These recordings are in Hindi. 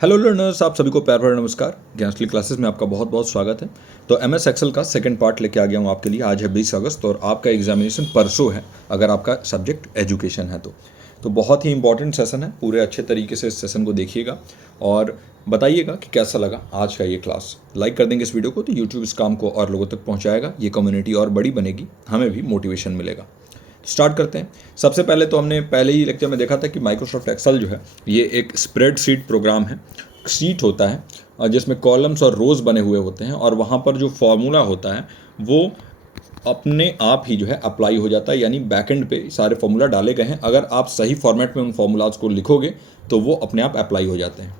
हेलो लर्नर्स, आप सभी को प्यार भरा नमस्कार। ज्ञानश्री क्लासेस में आपका बहुत बहुत स्वागत है। तो एमएस एक्सेल का सेकंड पार्ट लेके आ गया हूँ आपके लिए। आज है 20 अगस्त और आपका एग्जामिनेशन परसों है, अगर आपका सब्जेक्ट एजुकेशन है तो बहुत ही इंपॉर्टेंट सेशन है। पूरे अच्छे तरीके से इस सेशन को देखिएगा और बताइएगा कि कैसा लगा आज का ये क्लास। लाइक कर देंगे इस वीडियो को तो यूट्यूब इस काम को और लोगों तक पहुँचाएगा, ये कम्युनिटी और बड़ी बनेगी, हमें भी मोटिवेशन मिलेगा। स्टार्ट करते हैं। सबसे पहले तो हमने पहले ही लेक्चर में देखा था कि माइक्रोसॉफ्ट एक्सेल जो है ये एक स्प्रेडशीट प्रोग्राम है। शीट होता है और जिसमें कॉलम्स और रोज़ बने हुए होते हैं और वहाँ पर जो फॉर्मूला होता है वो अपने आप ही जो है अप्लाई हो जाता है, यानी बैकएंड पे सारे फॉर्मूला डाले गए हैं। अगर आप सही फॉर्मेट में उन फॉर्मूलाज को लिखोगे तो वो अपने आप अप्लाई हो जाते हैं।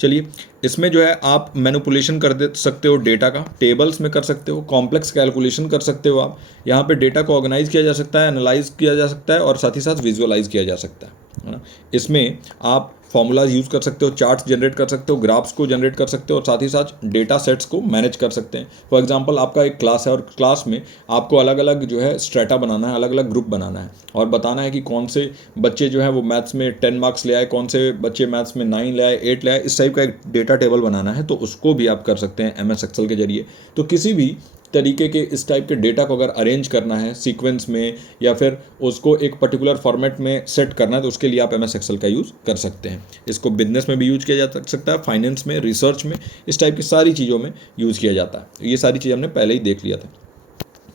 चलिए, इसमें जो है आप मैनिपुलेशन कर दे सकते हो, डेटा का टेबल्स में कर सकते हो, कॉम्प्लेक्स कैलकुलेशन कर सकते हो। आप यहाँ पे डेटा को ऑर्गेनाइज किया जा सकता है, एनालाइज किया जा सकता है और साथ ही साथ विजुअलाइज किया जा सकता है ना। इसमें आप फॉर्मूलाज यूज़ कर सकते हो, चार्ट्स जनरेट कर सकते हो, ग्राफ्स को जनरेट कर सकते हो और साथ ही साथ डेटा सेट्स को मैनेज कर सकते हैं। फॉर एग्जांपल, आपका एक क्लास है और क्लास में आपको अलग अलग जो है स्ट्रेटा बनाना है, अलग अलग ग्रुप बनाना है और बताना है कि कौन से बच्चे जो है वो मैथ्स में 10 मार्क्स ले आए, कौन से बच्चे मैथ्स में 9 ले आए, 8 ले आए। इस टाइप का एक डेटा टेबल बनाना है तो उसको भी आप कर सकते हैं एमएस एक्सेल के जरिए। तो किसी भी तरीके के इस टाइप के डेटा को अगर अरेंज करना है सीक्वेंस में या फिर उसको एक पर्टिकुलर फॉर्मेट में सेट करना है तो उसके लिए आप एमएस एक्सेल का यूज़ कर सकते हैं। इसको बिजनेस में भी यूज किया जा सकता है, फाइनेंस में, रिसर्च में, इस टाइप की सारी चीज़ों में यूज़ किया जाता है। ये सारी चीज़ हमने पहले ही देख लिया था।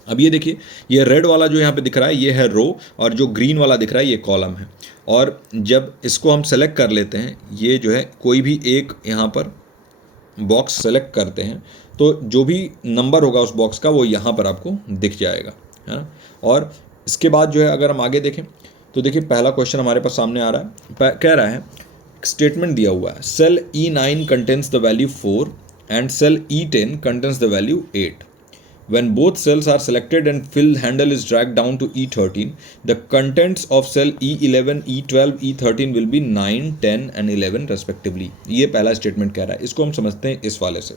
अब ये देखिए, ये रेड वाला जो यहाँ पे दिख रहा है ये है रो और जो ग्रीन वाला दिख रहा है ये कॉलम है। और जब इसको हम सेलेक्ट कर लेते हैं, ये जो है कोई भी एक यहाँ पर बॉक्स सेलेक्ट करते हैं तो जो भी नंबर होगा उस बॉक्स का वो यहाँ पर आपको दिख जाएगा, है ना। और इसके बाद जो है अगर हम आगे देखें तो देखिए, पहला क्वेश्चन हमारे पास सामने आ रहा है। कह रहा है, स्टेटमेंट दिया हुआ है, cell E9 contains the value 4 and cell E10 contains the value 8। When both cells are selected and fill handle is dragged down to E13, the contents of cell E11, E12, E13 will be 9, 10 and 11 respectively। ये पहला स्टेटमेंट कह रहा है, इसको हम समझते हैं इस वाले से।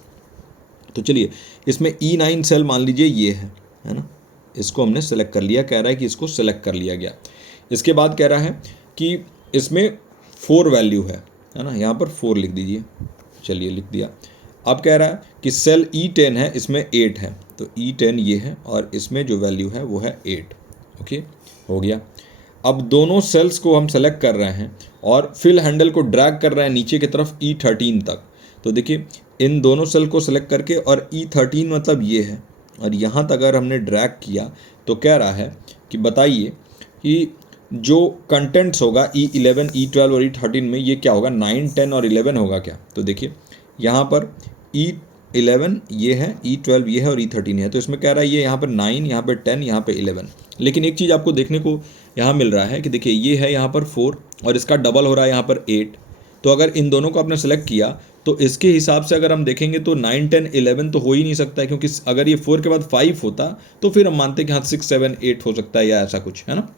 तो चलिए, इसमें E9 सेल मान लीजिए ये है ना, इसको हमने सेलेक्ट कर लिया। कह रहा है कि इसको सेलेक्ट कर लिया गया। इसके बाद कह रहा है कि इसमें 4 वैल्यू है ना, यहाँ पर 4 लिख दीजिए। चलिए, लिख दिया। अब कह रहा है कि सेल E10 है, इसमें 8 है, तो E10 ये है और इसमें जो वैल्यू है वो है 8। ओके, हो गया। अब दोनों सेल्स को हम सेलेक्ट कर रहे हैं और फिल हैंडल को ड्रैग कर रहे हैं नीचे की तरफ E13 तक। तो देखिए, इन दोनों सेल को सेलेक्ट करके और E13 मतलब ये है और यहाँ तक अगर हमने ड्रैग किया तो कह रहा है कि बताइए कि जो कंटेंट्स होगा E11, E12 और E13 में ये क्या होगा, 9, 10 और 11 होगा क्या। तो देखिए, यहाँ पर E11 ये है, E12 ये है और E13 है। तो इसमें कह रहा है ये यहाँ पर 9, यहाँ पर 10, यहाँ पे 11। लेकिन एक चीज़ आपको देखने को यहाँ मिल रहा है कि देखिए, ये है यहाँ पर 4 और इसका डबल हो रहा है यहाँ पर 8। तो अगर इन दोनों को आपने सेलेक्ट किया तो इसके हिसाब से अगर हम देखेंगे तो 9, 10, 11 तो हो ही नहीं सकता है, क्योंकि अगर ये 4 के बाद 5 होता तो फिर हम मानते हैं कि हाँ 6, 7, 8 हो सकता है या ऐसा कुछ, है ना।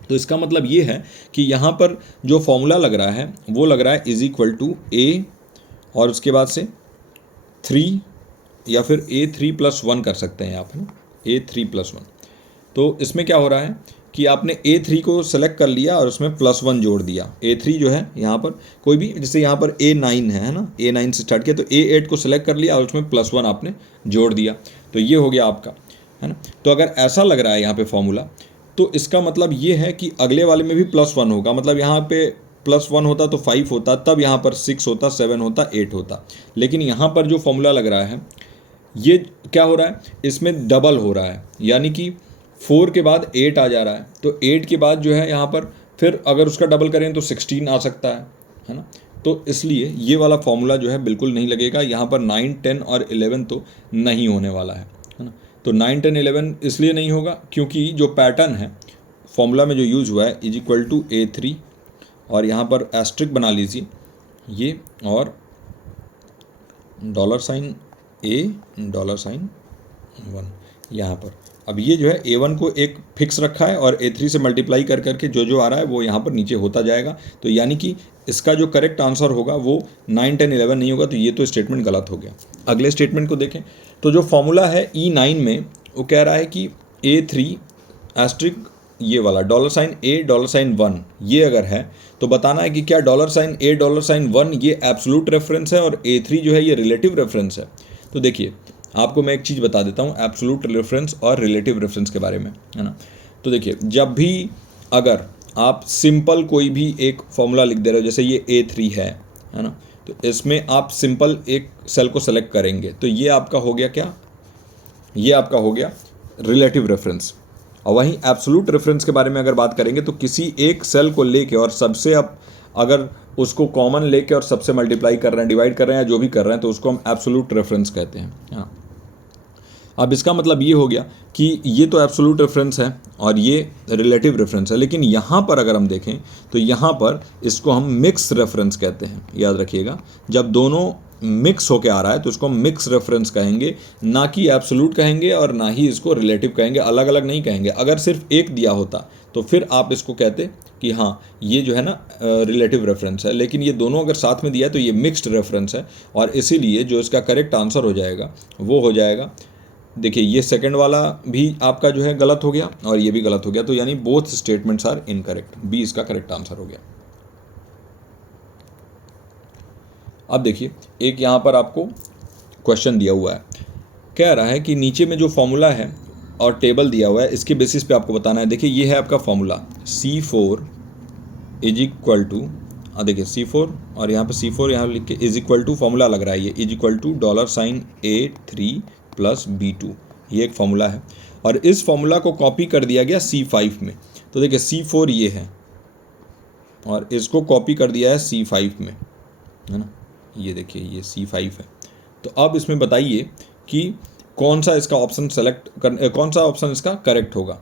तो इसका मतलब ये है कि यहाँ पर जो फॉर्मूला लग रहा है वो लग रहा है =A और उसके बाद से 3 या फिर A3+1 कर सकते हैं आप, है ना, A3+1। तो इसमें क्या हो रहा है कि आपने A3 को सेलेक्ट कर लिया और उसमें +1 जोड़ दिया। A3 जो है यहाँ पर कोई भी, जैसे यहाँ पर A9 है ना, A9 से स्टार्ट किया तो A8 को सेलेक्ट कर लिया और उसमें +1 आपने जोड़ दिया। तो ये हो गया आपका, है ना। तो अगर ऐसा लग रहा है यहाँ पे फॉर्मूला तो इसका मतलब ये है कि अगले वाले में भी +1 होगा। मतलब यहाँ पे +1 होता तो 5 होता, तब यहाँ पर 6 होता, 7 होता, 8 होता। लेकिन यहाँ पर जो फॉर्मूला लग रहा है ये क्या हो रहा है, इसमें डबल हो रहा है, यानी कि 4 के बाद 8 आ जा रहा है। तो 8 के बाद जो है यहाँ पर फिर अगर उसका डबल करें तो 16 आ सकता है ना। तो इसलिए ये वाला फॉर्मूला जो है बिल्कुल नहीं लगेगा। यहाँ पर 9, 10 और 11 तो नहीं होने वाला है ना। तो 9, 10, 11 इसलिए नहीं होगा क्योंकि जो पैटर्न है फॉर्मूला में जो यूज़ हुआ है A3 और यहाँ पर एस्ट्रिक बना लीजिए ये और $A $1 यहाँ पर। अब ये जो है A1 को एक फिक्स रखा है और A3 से मल्टीप्लाई कर करके जो आ रहा है वो यहाँ पर नीचे होता जाएगा। तो यानी कि इसका जो करेक्ट आंसर होगा वो 9, 10, 11 नहीं होगा। तो ये तो स्टेटमेंट गलत हो गया। अगले स्टेटमेंट को देखें तो जो फॉर्मूला है E9 में वो कह रहा है कि A3 * ये वाला $A$1 ये अगर है तो बताना है कि क्या $A$1 ये एब्सोल्यूट रेफरेंस है और A3 जो है ये रिलेटिव रेफरेंस है। तो देखिए आपको मैं एक चीज़ बता देता हूँ एब्सोल्यूट रेफरेंस और रिलेटिव रेफरेंस के बारे में, है ना। तो देखिए जब भी अगर आप सिंपल कोई भी एक फॉर्मूला लिख दे रहे हो, जैसे ये A3 है ना, तो इसमें आप सिंपल एक सेल को सेलेक्ट करेंगे तो ये आपका हो गया क्या, ये आपका हो गया रिलेटिव रेफरेंस। और वहीं एब्सोल्यूट रेफरेंस के बारे में अगर बात करेंगे तो किसी एक सेल को लेके और सबसे आप अगर उसको कॉमन लेके और सबसे मल्टीप्लाई कर रहे हैं, डिवाइड कर रहे हैं या जो भी कर रहे हैं, तो उसको हम एब्सोल्यूट रेफरेंस कहते हैं। हाँ, अब इसका मतलब ये हो गया कि ये तो एब्सोल्यूट रेफरेंस है और ये रिलेटिव रेफरेंस है, लेकिन यहाँ पर अगर हम देखें तो यहाँ पर इसको हम मिक्स रेफरेंस कहते हैं। याद रखिएगा, जब दोनों मिक्स होके आ रहा है तो इसको हम मिक्स रेफरेंस कहेंगे, ना कि एब्सोल्यूट कहेंगे और ना ही इसको रिलेटिव कहेंगे, अलग अलग नहीं कहेंगे। अगर सिर्फ एक दिया होता तो फिर आप इसको कहते कि हाँ ये जो है ना रिलेटिव रेफरेंस है, लेकिन ये दोनों अगर साथ में दिया है तो ये मिक्स्ड रेफरेंस है और इसीलिए जो इसका करेक्ट आंसर हो जाएगा वो हो जाएगा, देखिए ये सेकंड वाला भी आपका जो है गलत हो गया और ये भी गलत हो गया, तो यानी both statements are incorrect, B इसका करेक्ट आंसर हो गया। अब देखिए एक यहाँ पर आपको क्वेश्चन दिया हुआ है, कह रहा है कि नीचे में जो फॉर्मूला है और टेबल दिया हुआ है इसके बेसिस पे आपको बताना है। देखिए ये है आपका formula C4 is equal to, देखिए C4 और यहाँ पे C4 यहाँ लिख के इज इक्वल टू फॉर्मूला लग रहा है, ये is equal to $A3 plus B2, ये एक फॉर्मूला है और इस फॉर्मूला को कॉपी कर दिया गया C5 में। तो देखिए C4 ये है और इसको कॉपी कर दिया है C5 में, है ना, ये देखिए ये C5 है। तो अब इसमें बताइए कि कौन सा इसका ऑप्शन सेलेक्ट कर, कौन सा ऑप्शन इसका करेक्ट होगा।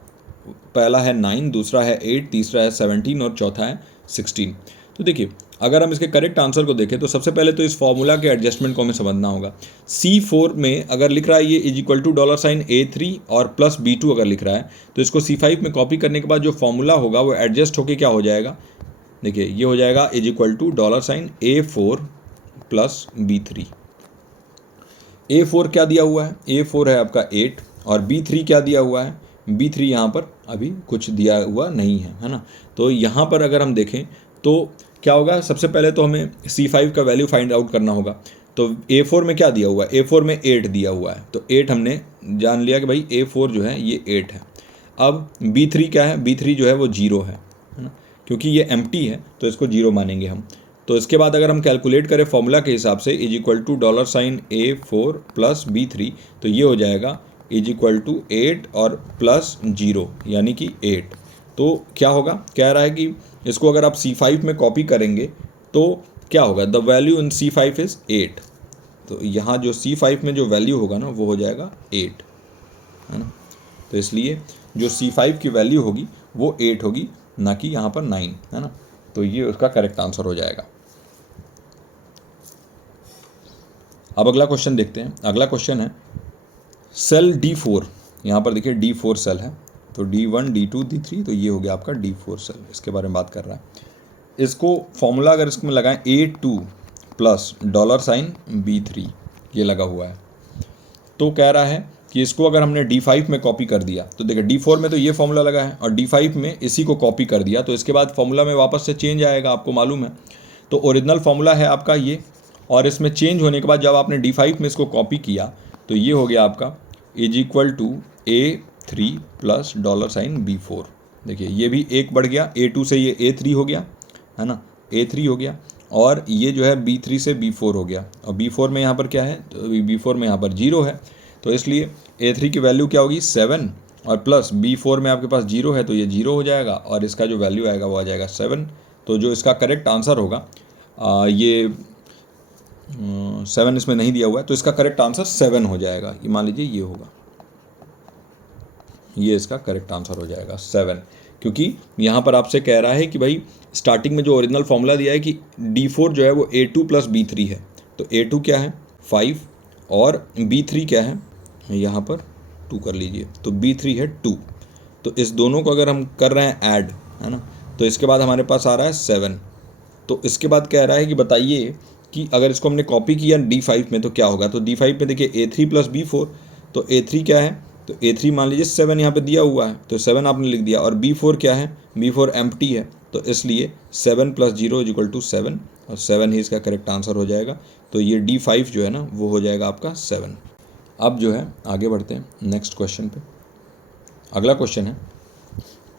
पहला है 9, दूसरा है 8, तीसरा है 17 और चौथा है 16। तो देखिए अगर हम इसके करेक्ट आंसर को देखें तो सबसे पहले तो इस फॉर्मूला के एडजस्टमेंट को हमें समझना होगा। C4 में अगर लिख रहा है ये इज इक्वल टू $A3 और प्लस B2 अगर लिख रहा है तो इसको C5 में कॉपी करने के बाद जो फॉर्मूला होगा वो एडजस्ट होके क्या हो जाएगा, देखिए ये हो जाएगा is equal to $A4 plus B3। A4 क्या दिया हुआ है, A4 है आपका 8 और B3 क्या दिया हुआ है, B3 यहाँ पर अभी कुछ दिया हुआ नहीं है ना। तो यहाँ पर अगर हम देखें तो क्या होगा, सबसे पहले तो हमें C5 का वैल्यू फाइंड आउट करना होगा। तो A4 में क्या दिया हुआ है, A4 में 8 दिया हुआ है, तो 8 हमने जान लिया कि भाई A4 जो है ये 8 है। अब B3 क्या है, B3 जो है वो 0 है ना, क्योंकि ये एम्प्टी है तो इसको 0 मानेंगे हम। तो इसके बाद अगर हम कैलकुलेट करें फॉर्मूला के हिसाब से is equal to $A4 plus B3, तो ये हो जाएगा इज इक्वल टू 8 और प्लस 0 यानी कि 8। तो क्या होगा, कह रहा है कि इसको अगर आप C5 में कॉपी करेंगे तो क्या होगा, the value in C5 is 8। तो यहाँ जो C5 में जो वैल्यू होगा ना वो हो जाएगा 8, है ना। तो इसलिए जो C5 की वैल्यू होगी वो 8 होगी, ना कि यहाँ पर 9, है ना। तो ये उसका करेक्ट आंसर हो जाएगा। अब अगला क्वेश्चन देखते हैं। अगला क्वेश्चन है सेल D4, यहाँ पर देखिए D4 सेल है, तो D1 D2 D3, तो ये हो गया आपका D4 सेल, इसके बारे में बात कर रहा है। इसको फॉर्मूला अगर इसमें लगाएं A2 प्लस $B3 ये लगा हुआ है, तो कह रहा है कि इसको अगर हमने D5 में कॉपी कर दिया, तो देखिए D4 में तो ये फॉर्मूला लगा है और D5 में इसी को कॉपी कर दिया, तो इसके बाद फॉर्मूला में वापस से चेंज आएगा, आपको मालूम है। तो ओरिजिनल फॉर्मूला है आपका ये, और इसमें चेंज होने के बाद जब आपने D5 में इसको कॉपी किया तो ये हो गया आपका is equal to A3 plus $B4। देखिए ये भी एक बढ़ गया, A2 से ये A3 हो गया, है ना, A3 हो गया, और ये जो है B3 से B4 हो गया, और B4 में यहाँ पर क्या है, तो B4 में यहाँ पर 0 है, तो इसलिए A3 की वैल्यू क्या होगी 7, और प्लस B4 में आपके पास 0 है तो ये 0 हो जाएगा, और इसका जो वैल्यू आएगा वो आ जाएगा 7। तो जो इसका करेक्ट आंसर होगा ये 7 इसमें नहीं दिया हुआ है, तो इसका करेक्ट आंसर 7 हो जाएगा। ये मान लीजिए ये होगा, ये इसका करेक्ट आंसर हो जाएगा 7, क्योंकि यहाँ पर आपसे कह रहा है कि भाई स्टार्टिंग में जो ओरिजिनल फॉर्मूला दिया है कि D4 जो है वो A2 प्लस B3 है, तो A2 क्या है 5 और B3 क्या है, यहाँ पर 2 कर लीजिए, तो B3 है 2। तो इस दोनों को अगर हम कर रहे हैं ऐड, है ना, तो इसके बाद हमारे पास आ रहा है 7। तो इसके बाद कह रहा है कि बताइए कि अगर इसको हमने कॉपी किया D5 में तो क्या होगा। तो D5 में देखिए A3 प्लस B4, तो A3 क्या है तो A3 मान लीजिए 7 यहाँ पे दिया हुआ है, तो 7 आपने लिख दिया। और B4 क्या है, B4 एम्प्टी है, तो इसलिए 7 + 0 = 7, और 7 ही इसका करेक्ट आंसर हो जाएगा। तो ये D5 जो है ना वो हो जाएगा आपका 7। अब जो है आगे बढ़ते हैं नेक्स्ट क्वेश्चन पे। अगला क्वेश्चन है,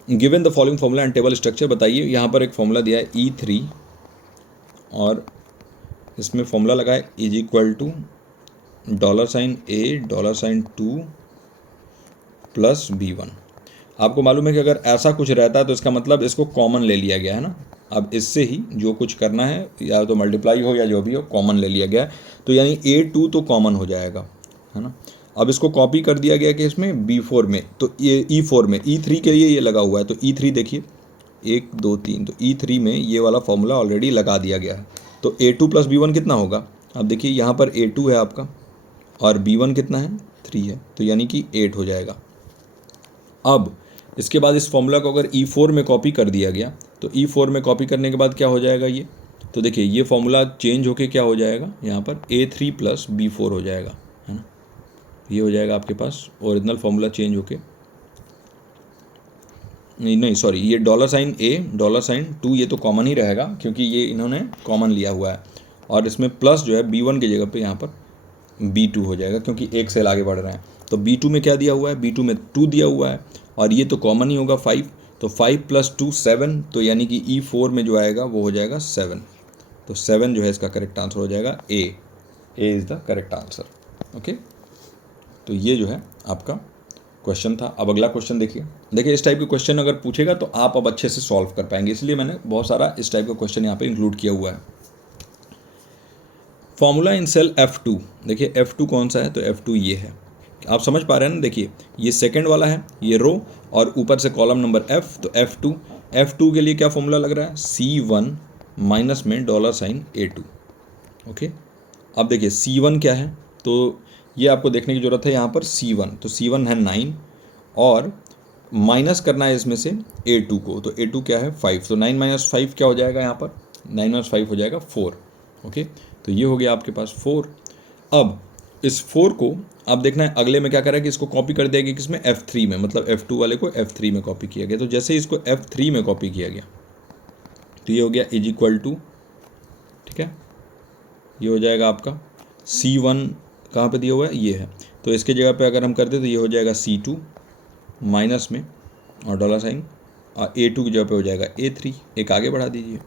given the following formula and table structure. बताइए, यहाँ पर एक फॉर्मूला दिया है E3 और इसमें फॉर्मूला लगा है $A $2 + B1। आपको मालूम है कि अगर ऐसा कुछ रहता है तो इसका मतलब इसको कॉमन ले लिया गया है ना। अब इससे ही जो कुछ करना है, या तो मल्टीप्लाई हो या जो भी हो, कॉमन ले लिया गया है, तो यानी A2 तो कॉमन हो जाएगा, है ना। अब इसको कॉपी कर दिया गया कि इसमें B4 में, तो ये E4 में, E3 के लिए ये लगा हुआ है, तो E3 देखिए 1 2 3, तो E3 में ये वाला फॉर्मूला ऑलरेडी लगा दिया गया है। तो A2 + B1 कितना होगा, अब देखिए यहाँ पर A2 है आपका और B1 कितना है, 3 है, तो यानी कि 8 हो जाएगा। अब इसके बाद इस फॉर्मूला को अगर E4 में कॉपी कर दिया गया, तो E4 में कॉपी करने के बाद क्या हो जाएगा ये, तो देखिए ये फॉर्मूला चेंज होके क्या हो जाएगा, यहाँ पर A3 + B4 हो जाएगा, है ना। ये हो जाएगा आपके पास ओरिजिनल फॉर्मूला चेंज होके, नहीं सॉरी, ये $A $2 ये तो कॉमन ही रहेगा क्योंकि ये इन्होंने कॉमन लिया हुआ है, और इसमें प्लस जो है B1 की जगह पे यहाँ पर B2 हो जाएगा क्योंकि एक सेल आगे बढ़ रहे हैं। तो B2 में क्या दिया हुआ है, B2 में 2 दिया हुआ है, और ये तो कॉमन ही होगा 5, तो 5 + 2 7, तो यानी कि E4 में जो आएगा वो हो जाएगा 7। तो 7 जो है इसका करेक्ट आंसर हो जाएगा A is the correct answer. Okay, तो ये जो है आपका क्वेश्चन था। अब अगला क्वेश्चन देखिए इस टाइप के क्वेश्चन अगर पूछेगा तो आप अब अच्छे से सॉल्व कर पाएंगे, इसलिए मैंने बहुत सारा इस टाइप का क्वेश्चन यहाँ पे इंक्लूड किया हुआ है। फॉर्मूला इन सेल F2, देखिए F2 कौन सा है, तो F2 ये है, आप समझ पा रहे हैं ना। देखिए ये सेकंड वाला है, ये रो, और ऊपर से कॉलम नंबर F, तो F2 के लिए क्या फॉर्मूला लग रहा है, C1 माइनस में $A2। ओके, अब देखिए C1 क्या है, तो ये आपको देखने की ज़रूरत है यहाँ पर C1, तो C1 है 9, और माइनस करना है इसमें से A2 को, तो A2 क्या है 5, तो 9 - 5 क्या हो जाएगा यहाँ पर, 9 - 5 हो जाएगा 4। ओके, तो ये हो गया आपके पास 4। अब इस 4 को आप देखना है अगले में क्या करा है कि इसको कॉपी कर दिया गया किसमें, F3 में, मतलब F2 वाले को F3 में कॉपी किया गया। तो जैसे ही इसको F3 में कॉपी किया गया तो ये हो गया = ठीक है, ये हो जाएगा आपका C1 कहाँ पे दिया हुआ है, ये है, तो इसके जगह पे अगर हम कर दें तो ये हो जाएगा C2 माइनस में और $, और A2 की जगह पे हो जाएगा A3, एक आगे बढ़ा दीजिए।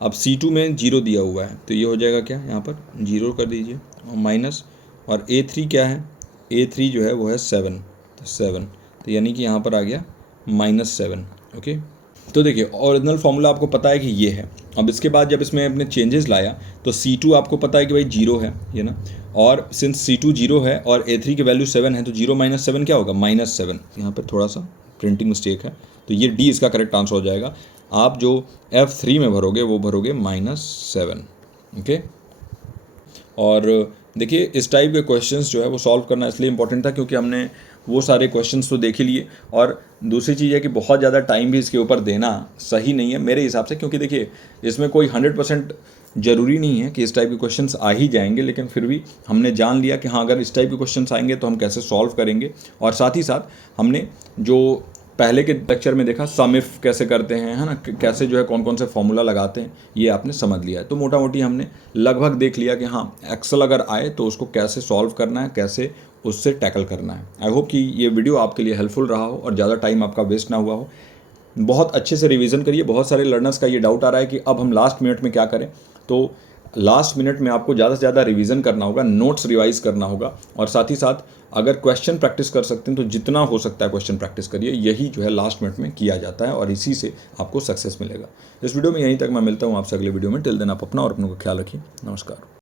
अब C2 में 0 दिया हुआ है, तो ये हो जाएगा क्या, यहाँ पर 0 कर दीजिए, और माइनस, और A3 क्या है, A3 जो है वो है 7, तो 7, तो यानी कि यहाँ पर आ गया -7। ओके, तो देखिए ओरिजिनल फार्मूला आपको पता है कि ये है। अब इसके बाद जब इसमें अपने चेंजेस लाया तो C2 आपको पता है कि भाई 0 है, ये ना, और सिंस C2 0 है और A3 की वैल्यू 7 है, तो 0 - 7 क्या होगा, -7। यहाँ पर थोड़ा सा प्रिंटिंग मिस्टेक है, तो ये D इसका करेक्ट आंसर हो जाएगा। आप जो F3 में भरोगे वो भरोगे -7। ओके, और देखिए इस टाइप के क्वेश्चंस जो है वो सॉल्व करना इसलिए इम्पोर्टेंट था क्योंकि हमने वो सारे क्वेश्चंस तो देख ही लिए, और दूसरी चीज़ है कि बहुत ज़्यादा टाइम भी इसके ऊपर देना सही नहीं है मेरे हिसाब से, क्योंकि देखिए इसमें कोई 100% ज़रूरी नहीं है कि इस टाइप के क्वेश्चंस आ ही जाएंगे, लेकिन फिर भी हमने जान लिया कि हाँ अगर इस टाइप के क्वेश्चंस आएंगे तो हम कैसे सॉल्व करेंगे, और साथ ही साथ हमने जो पहले के लेक्चर में देखा सम इफ कैसे करते हैं, है ना, कैसे जो है कौन कौन से फॉर्मूला लगाते हैं, ये आपने समझ लिया है। तो मोटा मोटी हमने लगभग देख लिया कि हाँ एक्सेल अगर आए तो उसको कैसे सॉल्व करना है, कैसे उससे टैकल करना है। आई होप कि ये वीडियो आपके लिए हेल्पफुल रहा हो और ज़्यादा टाइम आपका वेस्ट ना हुआ हो। बहुत अच्छे से रिवीजन करिए। बहुत सारे लर्नर्स का ये डाउट आ रहा है कि अब हम लास्ट मिनट में क्या करें, तो लास्ट मिनट में आपको ज़्यादा से ज़्यादा रिवीजन करना होगा, नोट्स रिवाइज करना होगा, और साथ ही साथ अगर क्वेश्चन प्रैक्टिस कर सकते हैं तो जितना हो सकता है क्वेश्चन प्रैक्टिस करिए। यही जो है लास्ट मिनट में किया जाता है और इसी से आपको सक्सेस मिलेगा। इस वीडियो में यहीं तक मैं मिलता हूँ आपसे अगले वीडियो में। टिल देन आप अपना और अपनों का ख्याल रखिए। नमस्कार।